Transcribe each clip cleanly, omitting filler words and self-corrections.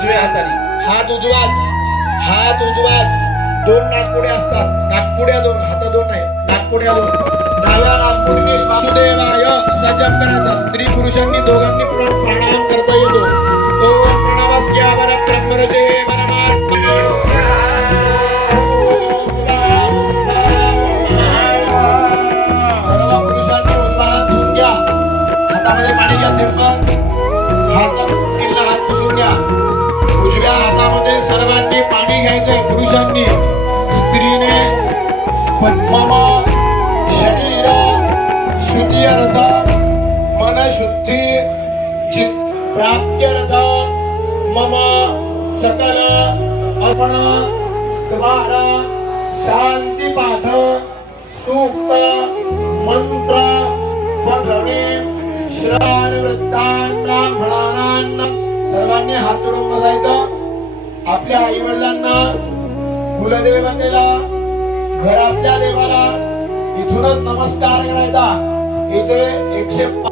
उजव्या हाताने हात उजवाच दोन नागपुड्या असतात नागपुड्या दोन हात दोन नाही नागपुड्या दोन डाव्या नागपुडीने वासुदेवाय असा जप करायचा स्त्री पुरुषांनी दोघांनी प्राणायाम करता येतो तो प्रणवस्य परब्रह्मचे सर्व पुरुषांनी उजवा हात धुवून घ्या हातामध्ये पाणी घ्या तेवढं हात पुसून घ्या उजव्या हातामध्ये सर्वांनी पाणी घ्यायचंय पुरुषांनी स्त्रीने मम शरीर शुद्धीर्थ मन शुद्धी चित प्राप्त्यर्थ मम सकल अर्पण द्वारा शांती पाठ सूक्त मंत्र पठणे श्रवण वृत्तांत ब्राह्मणांना सर्वांनी हात जोडून बसायचं आपल्या आई वडिलांना कुलदेवतेला घरातल्या देवाला इथूनच नमस्कार करायचा इथे 105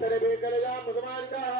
सर्वे करजा भगवान का